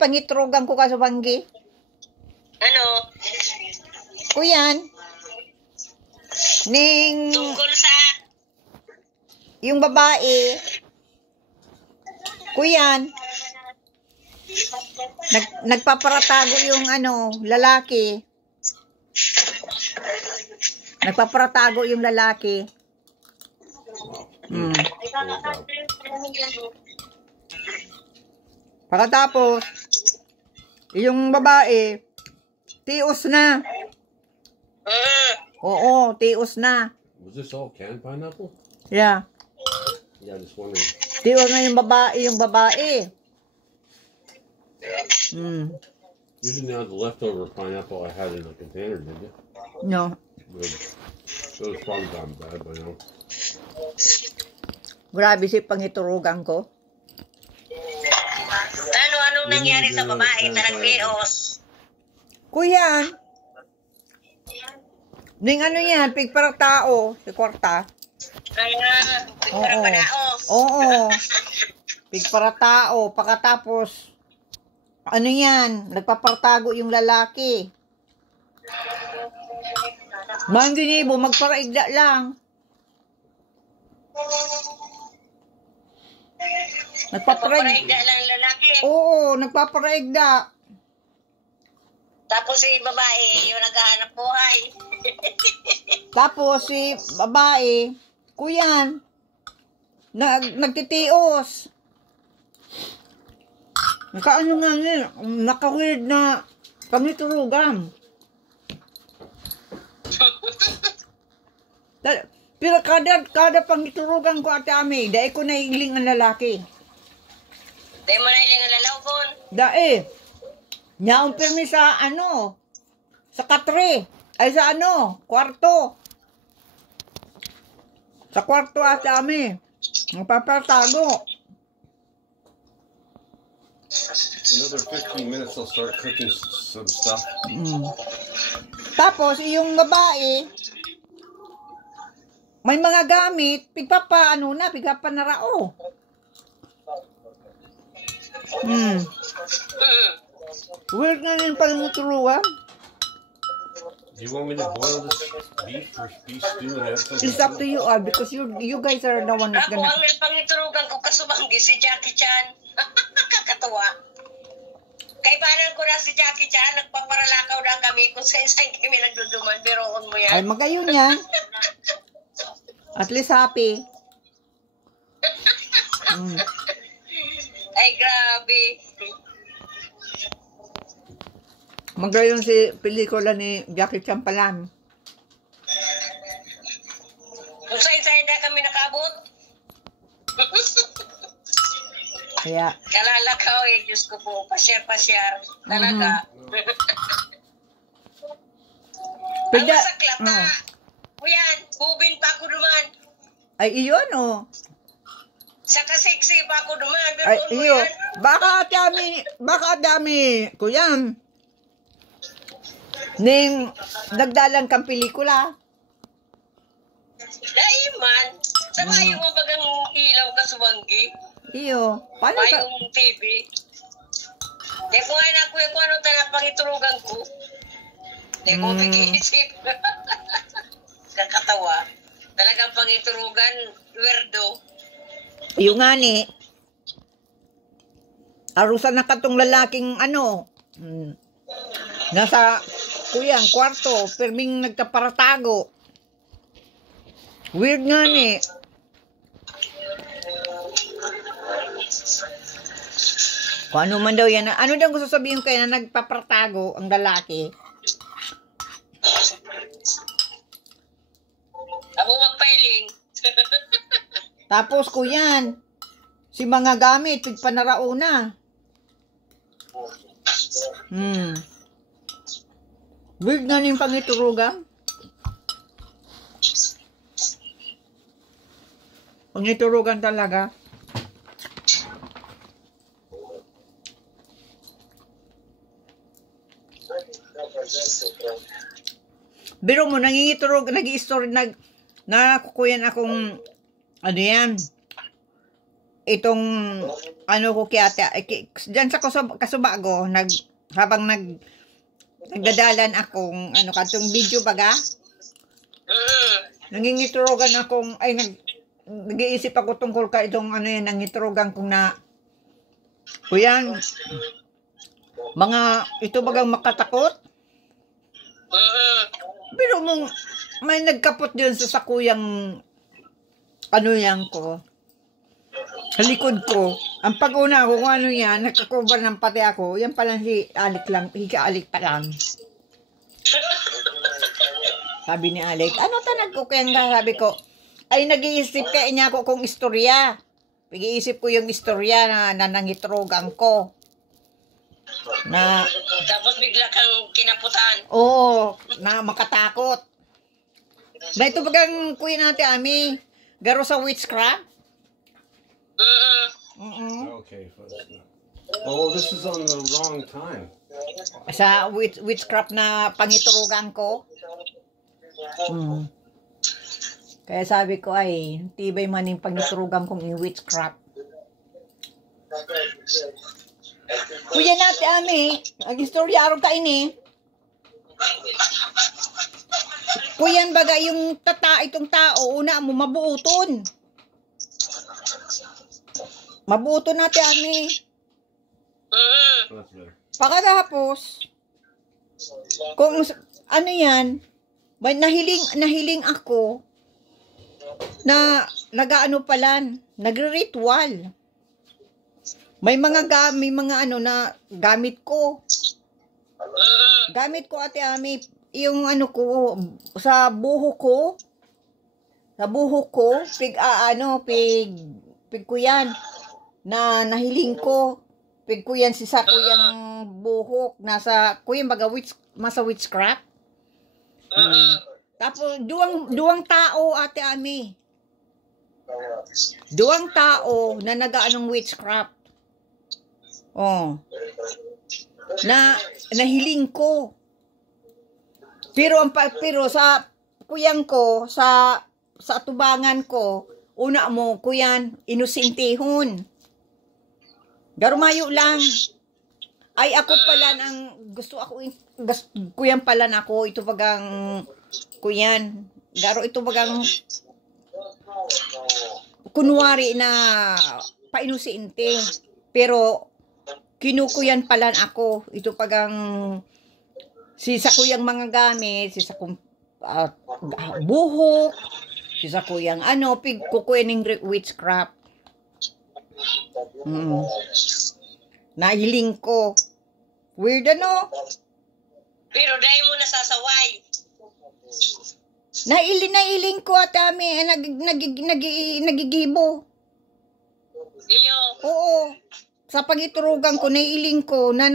pangitrugan ko kasubanggi? Ano? Kuyan. Ning... Tungkol sa... Yung babae. Kuyan. Nagpaparatago yung lalaki. Nagpaparatago yung lalaki. Pagkatapos, yung babae, tios na. Oo, tios na. Was this all canned pineapple? Yeah. Yeah, just wondering. Tios na yung babae. You didn't have the leftover pineapple I had in the container, did you? No. Good. It was probably gone bad by now. Grabe si pangiturugan ko. Anong nangyari sa babae? Tarang-tios. Kuyan. Ning yan, pigparatao, si kwarta. Oo. Pigparatao, pagkatapos, nagpapartago yung lalaki. Mangginibo, magparaigda lang. Nagpaparaigda lang lalaki. Oo, nagpaparaigda. Tapos si babae, yung naghahanap buhay. Tapos si babae, kuyan, nagtitios. Naka-weird na pangiturugan. Pero kada pangiturugan ko at ami, dahil ko nailing ang lalaki. Dahil mo nailing ang lalawgon? Dahil, nyaong pirmi sa sa katre, ay sa kwarto. Sa kwarto at ami, magpapatago. Another 15 minutes, I'll start cooking some stuff. Tapos, yung babae, may mga gamit, pigpapanarao. Weird na yung pangituruan. Do you want me to boil this beef or beef stew and add something? It's up to you all because you guys are the one that's Ako gonna... ang pangiturugan ko kasubanggi si Jackie Chan. Kakatuwa. Kaibanan ko na si Jackie Chan, nagpaparalakaw na kami kung saan kami nagduduman. Biroon mo yan. Ay, magayon yan. At least happy. Ay, grabe. Magayon si pelikula ni Jackie Chan palang. Kung saan na kami nakabot. Kaya... Kalalakaw Diyos ko po. Pasyar. Talaga. Ang masaklat na. Kuyan, bubin pa ako duman. Ay, iyon Saka sexy pa ako duman. Ay, iyon. Baka dami. Kuyan. Ning, nagdalang kang pelikula. Dahil man, sama yung mabagang ilaw ka subanggi. Iyo. Paano ka? Yung TV. Di ko nga na kuya kung ano talagang pangiturugan ko. Di ko pag-iisip. Kakatawa. Talagang pangiturugan, weirdo. Yung nga ni, arusan na katong lalaking nasa kuyang kwarto, perming nagkaparatago. Weird nga ni. Kung ano man daw yan, ano daw gusto sabihin kayo na nagpaparatago ang lalaki? Ako magpailing. Tapos kuyan, si mga gamit, pigpanarao na. Weird na yung pangiturugan. Pangiturugan talaga. Biro mo, nangingiturog, nag-i-story, nakukuyan akong, itong, ano ko kaya diyan sa Kasubago habang nagdadalan akong ano katong video baga. Nangingiturogan akong nag-iisip ako tungkol ka itong ano yan nangiturogan kong na kuyan mga ito bagang makatakot. Pero mong may nagkapot din sa sakuyang ano yan ko. Sa likod ko. Ang pag-una ko kung ano yan, nagkakover ng pati ako, yan palang si Alik lang, hika-Alik pa lang. Sabi ni Alik, ano tanag ko kaya nga sabi ko, ay nag-iisip ka niya ako kung istorya. Nag-iisip ko yung istorya na nangitrogan ko. Na, Tapos bigla kang kinaputan. oo, na makatakot. Na ito bagang kuya natin, Ami, garo sa witchcraft. Okay, folks. Oh, this is on the wrong time. Sa witchcraft na pangiturugan ko. Kaya sabi ko ay, tibay man yung pangiturugan kong yung witchcraft. Kuya natin, Ami, ang istorya araw ka ini. Kuyan baga yung itong tao, una mo mabuuton. Mabuuton natin, Ami. That's better. Pagkatapos, kung ano yan, may nahiling ako na nagaano palan, nagre-ritual. May mga ano na gamit ko. Gamit ko ate Ami, yung ano ko sa buho ko. Pig ko yan na nahiling ko. Pig ko yan si sa kuyang buhok nasa kuyang baga masa witchcraft. Tapos duwang tao ate Ami. Duwang tao na nagaanong witchcraft. Oh. Na nahiling ko. Pero sa kuyang ko sa atubangan ko, una mo kuyan inusintihon. Garumayo lang. Ay ako pala ang kuyan pala na ako ito bagang kuyan. Garo ito bagang kunwari na painusinte. Pero kinukuyan pala ako. Ito pagang sa kuyang mga gamit, sa kong buhok, sa kuyang kukuyaning witchcraft. Nahiling ko. Weird ano? Pero dahil mo nasasaway. Nailing ko at nagigibo. Iyo. Oo. Sa pagiturugan ko, nailing ko na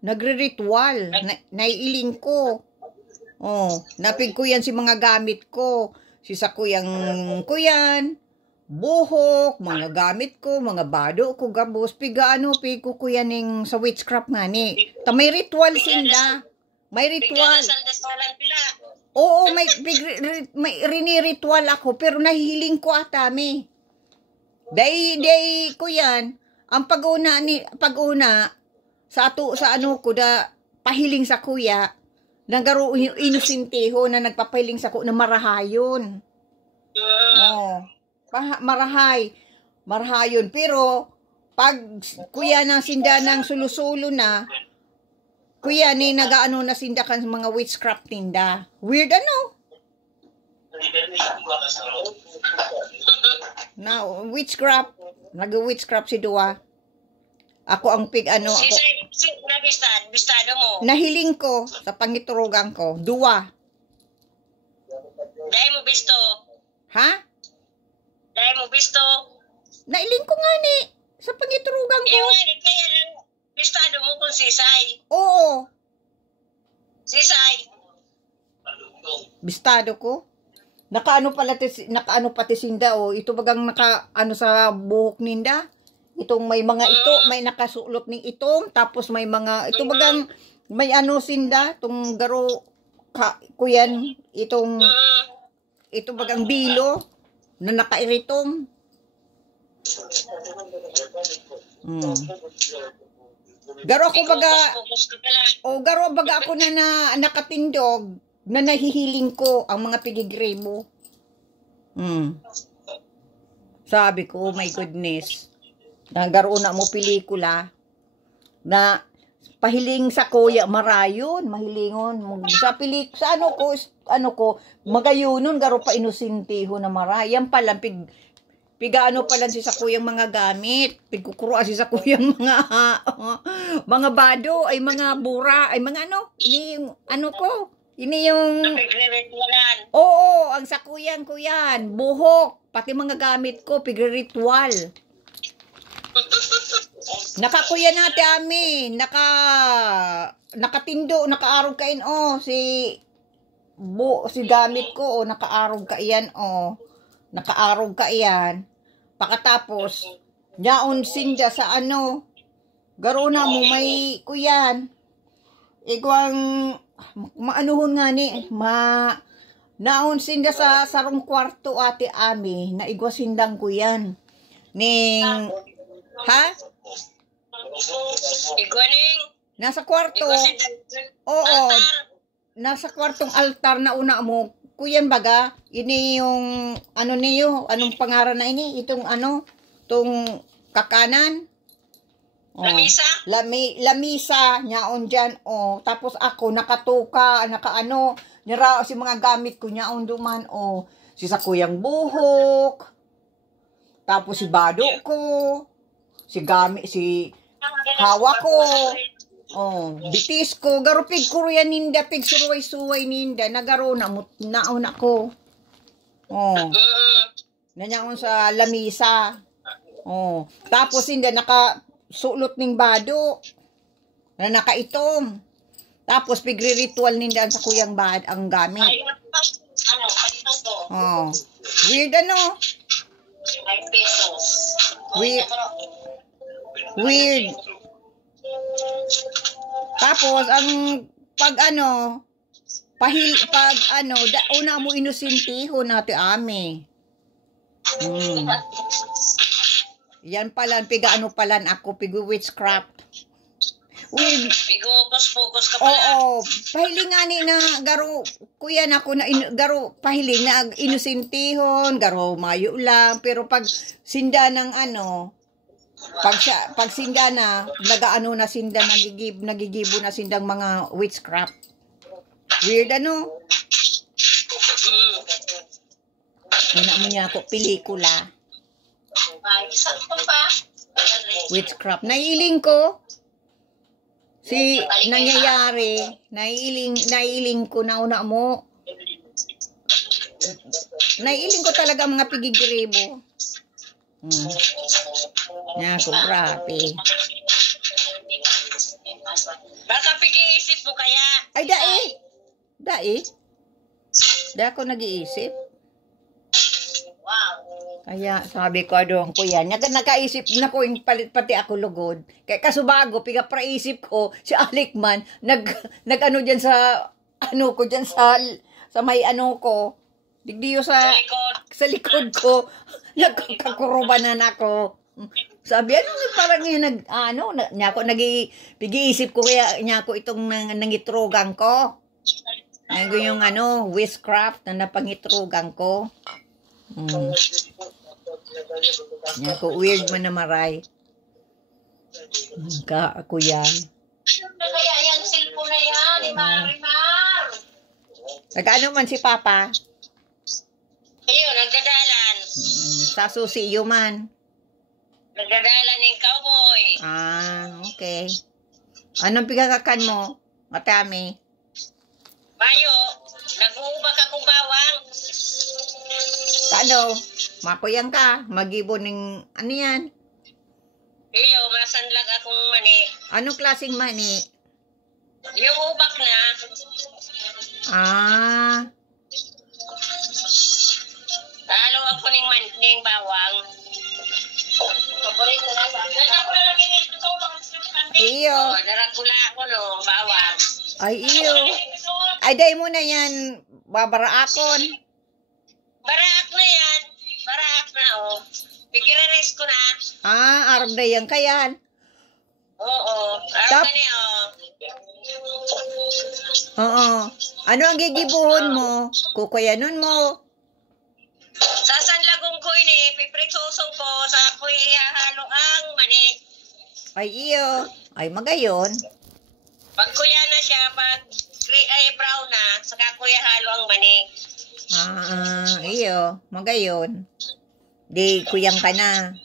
nagre-ritual. Nailing ko. Oh, napig ko yan si mga gamit ko. Sa kuyan, buhok, mga gamit ko, mga bado ko, gabos, ko kuyaning sa witchcraft nga ni. May ritual sinda. May ritual. Oo, may riniritual ako, pero nahihiling ko atami. Day ko yan, ang pag-una sa ano ko da pahiling sa kuya, nagaro inusintiho na nagpapahiling sa ko na marahayon. Oh. Marahayon. Pero, pag kuya ng sinda ng sulusulo na, kuya ni nagaano na sinda kan mga witchcraft tinda. Weird ano? Na witchcraft. Nag-witchcraft si Dua. Ako ang ako. Bistado mo. Nahiling ko sa pangiturugan ko. Dua. Dahil mo bisto. Ha? Dahil mo bisto. Nailing ko nga ni sa pangiturugan ko. Kaya lang bistado mo kung sisay. Oo. Sisay. Bistado ko. Nakaano pati sinda ito bagang sa buhok ninda. Itong may mga may nakasulot ning itong tapos may mga ito bagang may sinda tong garo kuyan ito bagang bilo na nakairitong. Mm. Garo ako baga, Focus ka pala. garo baga ako na nakatindog, na nahihiling ko ang mga pinigrimo. Sabi ko, oh my goodness, nagaro na mo pelikula, na pahiling sa kuya, marayon, mahilingon, sa ano ko, magayunon, garo pa inusintiho na marayan palang, pigaano pa lang si sa kuyang mga gamit. Pigkukuruan si sa kuyang mga bado, ay mga bura, ay mga ano. Ini yung ano ko. Ini yung... Pigre-ritualan. Oo, ang sa kuyang ko yan. Buhok. Pati mga gamit ko, pigre-ritual. Nakakuya natin amin. Nakatindo, nakaarog kain. Si gamit ko, nakaarog ka yan. Nakaarog ka yan. Pakatapos, yaon sinda sa ano, garo na mo may kuyan. Igwang, maanuhon nga ni, naon sinda sa sarong kwarto ate ami, na igwa sindang kuyan. Ning, ha? Igwaning. Nasa kwarto. Oo, nasa kwartong altar na una mo. Kuyan baga, ini yung, ano niyo, anong pangaran na ini? Itong ano, itong kakanan. Lamisa? Lamisa, nyaon dyan. Tapos ako, nakatuka, nira si mga gamit ko, nyaon duman. Si sa kuyang buhok. Tapos si bado ko. Si hawa ko. Bitis ko, garo pig kuruyan ninda, pig suruay-suway ninda, nagaro naon ako. Nanyaon sa lamisa. Tapos hindi nakasulot ning bado, na nakaitom. Tapos pigre-ritual ninda sa kuyang ang gamit. Weird ano? 5 pesos. Weird. Tapos ang una mo inusintiho natin ami. Yan palan, pigaano ako, witchcraft. Focus ka pala. Pahilingani na garo, kuya na ako na garo pahiling na inusintihon, garo mayo lang, pero pag sinda ng pag sinda na, nagaano na sinda, nagigibo na sindang mga witchcraft. Weird ano? Una mo niya ako, pelikula. Witchcraft. Naiiling ko. Nangyayari. Naiiling ko na una mo. Naiiling ko talaga mga pigigribo. Ko, grabe. Baka pag-iisip mo kaya. Ay, dai. Da ako nag-iisip. Wow. Kaya sabi ko, kuya, nakaisip na ko yung palit pati ako lugod. Kaya kasubago, praisip ko, si Alikman, nag-ano dyan sa may ko, digdiyo sa likod ko, nagkakurubanan ako. Sabi, parang yun, nag-iisip ko, kaya niya ko itong nangitrogang ko. Yung witchcraft na napangitrugang ko. Weird man na maray. Ako yan. Kaya yung cellphone na yan, ni Marimar. Nag-ano man si Papa? Ayun, nagdadalan. Sa susiyo man. Nagdadalan ng cowboy. Okay. Anong pigakakan mo? Matami. Mayo, nag-uubak akong bawang. Paano? Makuyang ka. Mag-ibon ng ano yan? Iyo, masanlag akong mani. Anong klaseng mani? Yung ubak na. Talo ako ng bawang. Paborito na ba? Ako na lang ito. Iyo. Narakula ako bawang. Ay, iyo. Ay, day mo na yan. Babaraakon. Baraak na yan. Baraak na, Pigiranize ko na. Arog na yan kayan. Oo. Tap. Araw ka niya, Oo. Ano ang gigibuhon mo? Kukuyanon mo. Sa sanlagong ko ini, pipritosong ko, sa ako'y ihahalo ang mani. Ay iyo. Ay magayon. Pag kuya na siya, pag brown na, saka kuya halo ang mani. Iyo. Magayon. Di kuyang ka na.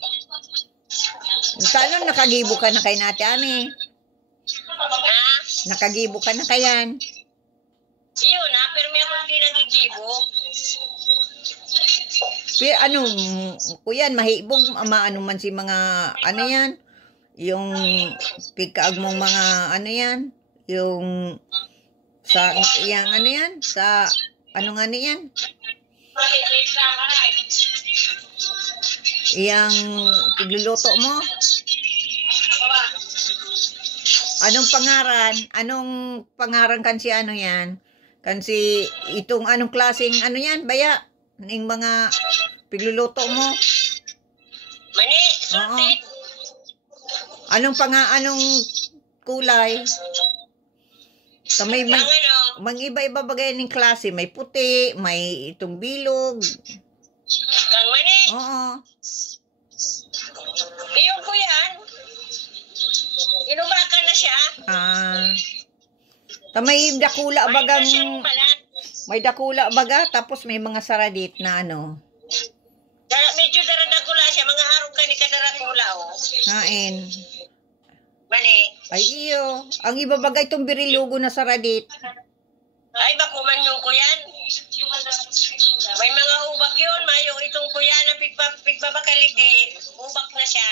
Saan nakagibo ka na kay Nate Ami? Ha? Nakagibo ka na kayan. Iyo na, pero may akong di nagigibo. Pero ano, kuyan, mahibog, ano man si mga, ano yan? Yung pikaag mong mga, ano yan? Yung, sa, yung ano yan? Sa, ano nga niyan? Yang tigluluto mo? Anong pangaran? Anong pangaran kan si ano yan? Kan si itong anong klaseng ano yan? Baya? Ning mga pigluluto mo? Mani, sorted. Anong anong kulay? Sa may Ang ano, mang iba-iba bagay ng klase. May puti, may itong bilog. kang mani. Oo. Iyo ko yan. Inumakan na siya. May dakula May bagang, na siyang balat. may dakula baga, tapos may mga saradit na ano. Medyo daradakula siya. Mga harong ka ni kadarakula, oh. Hain. Mani. Ay iyo. Ang iba bagay itong birilugo na saradit. Ay, bakuman yung kuyan. May mga ubak yun. Mayo itong kuya na pigbabakaligi. Ubak na siya.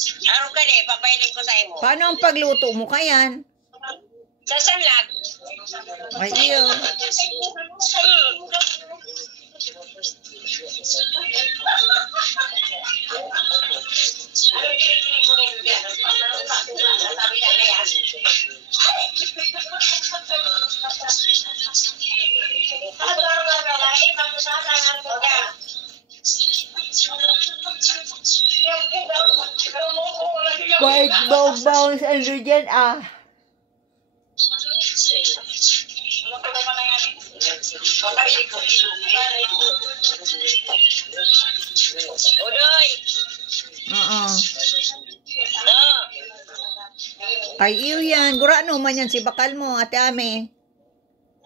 Araw ka ni, papailig ko tayo mo. Paano ang pagluto mo kayan? Sa sanlag. Ay iyo. Kahit baw-baw sa ano dyan Udoy. Oo. Oh. Ay iyo yan. Gurano man yan si bakal mo, Ate Ame.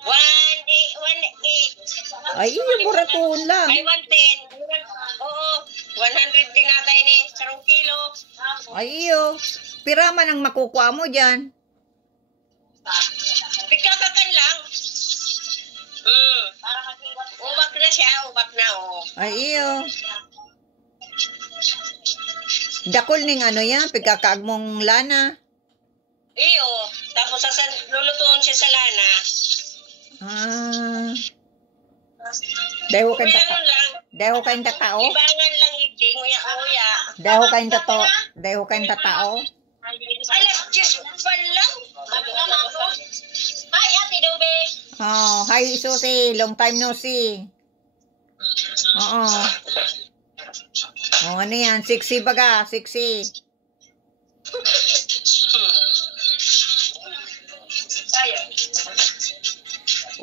1.8. Ay iyo, buraton lang. Ay, 110. Oo. 100 tinatay ni. 1 kilo. Ay iyo. Piraman ang makukuha mo dyan. Pigkakakan lang. Ubak na siya. Ubak na, oh. Ay iyo. Dakol ning ano yan, pagkakaag mong lana. Iyo. Tapos lulutuin siya sa lana. Daho kayong Kuya tata. nun lang. Daho kayong tatao. Ibangan lang hindi. Nguya-nguya. Daho kayong tato. Daho kayong tatao. Alas 10 pa lang. Hi, Ate Dube. Oh, hi Susie. Long time no see. Oo. Oh, ano yan? Sexy baga. Sexy.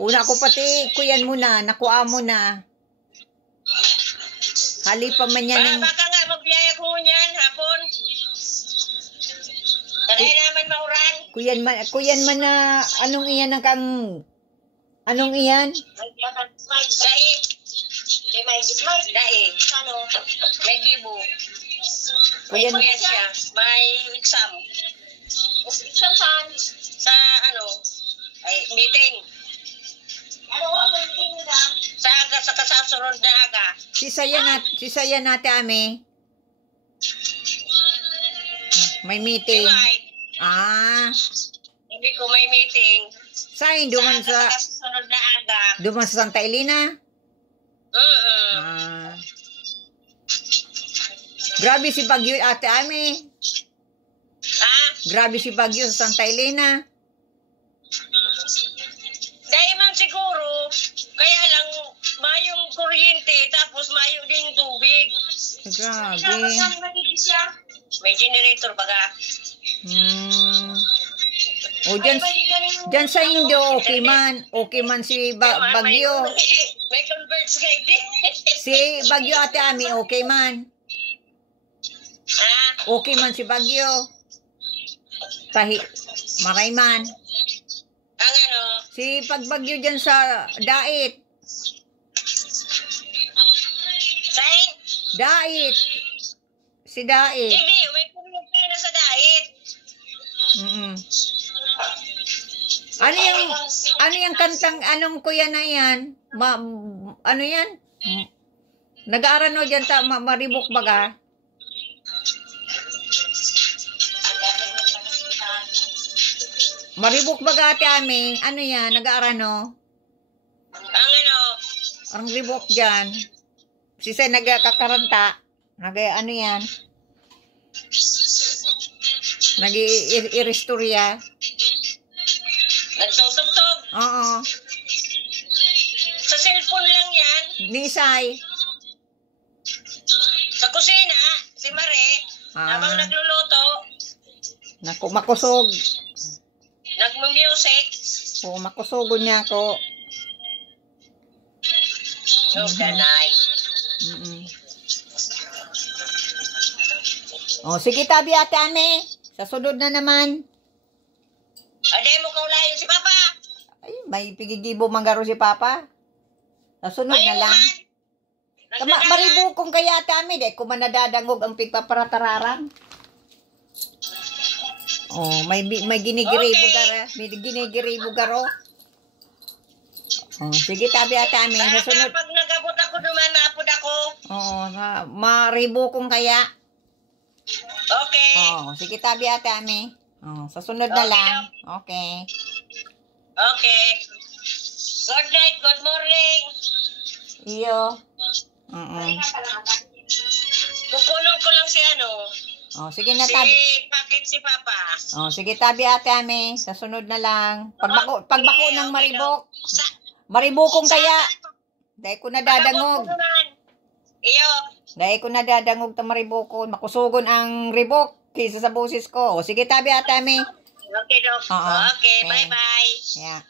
Una ko pati, kuyan mo na. Nakuha mo na. Hali pa man yan ng... Baka nga magbiyaya ko niyan hapon. Tagay naman mauran. Kuyan man na... Anong iyan ang kang... Anong iyan? Dai. Dai. May gibo. Kuyan... Kuyan siya. May exam. Sa ano? Ay, meeting. Sa aga, sa kasasunod na aga. Si Saya nate Ame. May meeting. Hindi ko may meeting. Saan? Duman Sa sa... kasasunod na aga. Duman sa Santa Elena? Mm-mm. Grabe si Bagyo, Ate Ame. Ha? Grabe si Bagyo sa Santa Elena. Dahil man siguro, kaya lang, mayong kuryente, tapos mayo din tubig. Grabe. May generator baga. O, dyan sa Indo, okay man. Okay man si Bagyo. May converts guide din. Si Bagyo, Ate Ami, okay man. Ha? Okay man si Bagyo. Maray man. Ang ano? Si Pagbagyo dyan sa Dait. Sain? Dait. Si Dait. Hindi, may kuryente na sa dait. Ano yung kantang, anong kuya na yan? Ano yan? Nag-aaral no dyan, maribok baga? Maribok baga, Ate Ami? Ano yan? Nag-aaral no? Ang ano? Ang ribok dyan. Si Sen nagkakaranta. Ano yan? Nag-i-restorya. Nagtutugtog. Oo. Sa cellphone lang yan. Nisay. Sa kusina, si Mare, habang nagluluto, Naku, makusog. nagmu-music. Oo, makusugo niya ako. So, ganay. O, sige tabi, Ate Ami. Sa sunod na naman. Aday mo kaulayan si Papa. Ay, may pigigibo manggaro si Papa. Sa sunod na lang. Maribukong kaya, Ate Ami. Dahil kung manadadangog ang pigpaparatararang. Oh, may ginigiribo gara. May ginigiribo garo. Oh, sige tabi, Ate Ami. Sa sunod. Pag nagabot ako duman, naapod ako. Oo, maribukong kaya. Okay. Oh, sige tabi, Ate Ami. Oh, sa sunod na lang. Okay. Okay. Good night, good morning. Iyo. Kukunon ko lang si ano. Oh, sige na tabi. Pakit si Papa. Oh, sige tabi, Ate Ami. Sa sunod na lang. Pagbako ng maribok. Maribukong kaya. Dahil ko nadadangog. Iyo. Dahil ko nadadangog ta maribukon. Makusugon ang ribok kaysa sa boses ko. O, sige tabi, Ate Ami. Okay, Dok. Oo. Okay, Okay. bye-bye. Yeah.